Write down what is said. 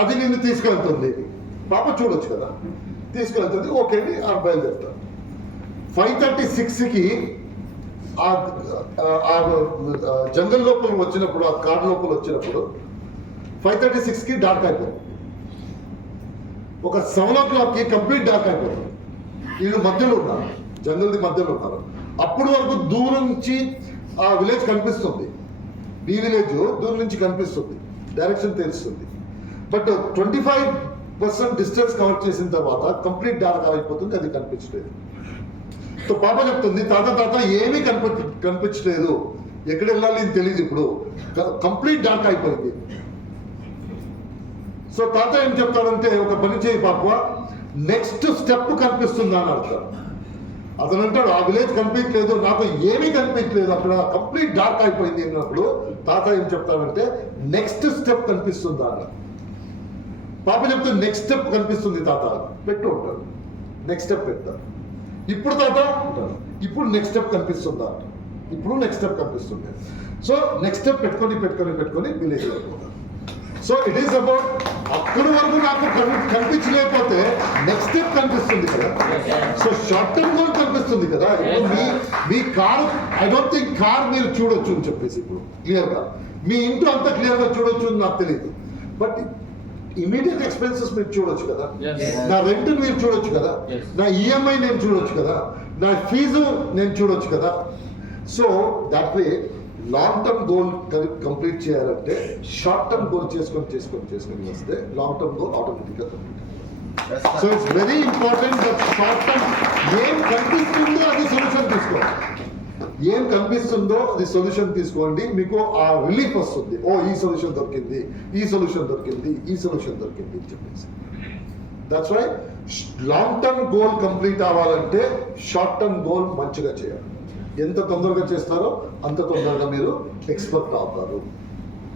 అది నిన్ను తీసుకెళ్తుంది, పాప చూడొచ్చు కదా, తీసుకెళ్తుంది. ఓకే అని బయలుదేరుతారు. 5:36కి జంగల్ లోపల వచ్చినప్పుడు, ఆ కార్ లోపల వచ్చినప్పుడు 5:36కి డార్క్ అయిపోతుంది. ఒక 7 o'clockకి కంప్లీట్ డార్క్ అయిపోతుంది. వీళ్ళు మధ్యలో ఉన్నారు, జంగల్ది మధ్యలో ఉన్నారు. అప్పుడు వరకు దూరం నుంచి ఆ విలేజ్ కనిపిస్తుంది, బీ విలేజ్ దూరం నుంచి కనిపిస్తుంది, డైరెక్షన్ తెలుస్తుంది. బట్ 25% డిస్టెన్స్ కవర్ చేసిన తర్వాత కంప్లీట్ డార్క్ అయిపోతుంది, అది కనిపించలేదు. సో పాప చెప్తుంది, తాత ఏమీ కనిపించలేదు, ఎక్కడ వెళ్ళాలి అని తెలియదు, ఇప్పుడు కంప్లీట్ డార్క్ అయిపోయింది. సో తాత ఏం చెప్తాడంటే, ఒక పని చేయి పాప, నెక్స్ట్ స్టెప్ కనిపిస్తుందా అని అడుగుతాడు. అతను అంటాడు, ఆ విలేజ్ కనిపించలేదు, నాకు ఏమీ కనిపించలేదు, అక్కడ కంప్లీట్ డార్క్ అయిపోయింది అన్నప్పుడు తాత ఏం చెప్తాడంటే, నెక్స్ట్ స్టెప్ కనిపిస్తుందా అన్న. పాప చెప్తే నెక్స్ట్ స్టెప్ కనిపిస్తుంది తాత, పెట్టు ఉంటాడు. నెక్స్ట్ స్టెప్ పెడతాడు. ఇప్పుడు తాత అంటాడు, ఇప్పుడు నెక్స్ట్ స్టెప్ కనిపిస్తుందా అంట. ఇప్పుడు నెక్స్ట్ స్టెప్ కనిపిస్తుంది. సో నెక్స్ట్ స్టెప్ పెట్టుకొని విలేజ్ వెళ్ళిపోతాడు. సో ఇట్ ఈస్ అబౌట్, అక్కడి వరకు నాకు కనిపించలేకపోతే నెక్స్ట్ స్టెప్ కనిపిస్తుంది కదా. సో షార్ట్ టర్మ్ గోల్ కనిపిస్తుంది కదా. ఇప్పుడు మీ car, I don't think car మీరు చూడొచ్చు అని చెప్పేసి ఇప్పుడు క్లియర్గా, మీ ఇంట్లో అంతా క్లియర్గా చూడొచ్చు అని నాకు తెలియదు. బట్ ఇమీడియట్ ఎక్స్పెన్సెస్ మీరు చూడొచ్చు కదా, నా రెంట్ మీరు చూడొచ్చు కదా, నా ఈఎంఐ నేను చూడొచ్చు కదా, నా ఫీజు నేను చూడొచ్చు కదా. So that way long term goal complete చేయాలంటే షార్ట్ టర్మ్ గోల్ చేసుకొని వస్తే లాంగ్ టర్మ్ గోల్ ఆటోమేటిక్గా complete. So it's very important that short term ఏం కనిపిస్తుందో అది సొల్యూషన్ తీసుకోండి, ఏం కనిపిస్తుందో అది సొల్యూషన్ తీసుకోండి, మీకు ఆ రిలీఫ్ వస్తుంది. ఓ ఈ సొల్యూషన్ దొరికింది, ఈ సొల్యూషన్ దొరికింది, ఈ సొల్యూషన్ దొరికింది అని చెప్పేసి. That's why long term goal complete అవ్వాలంటే షార్ట్ టర్మ్ గోల్ మంచిగా చేయాలి. ఎంత తొందరగా చేస్తారో అంత తొందరగా మీరు ఎక్స్పర్ట్ అవుతారు.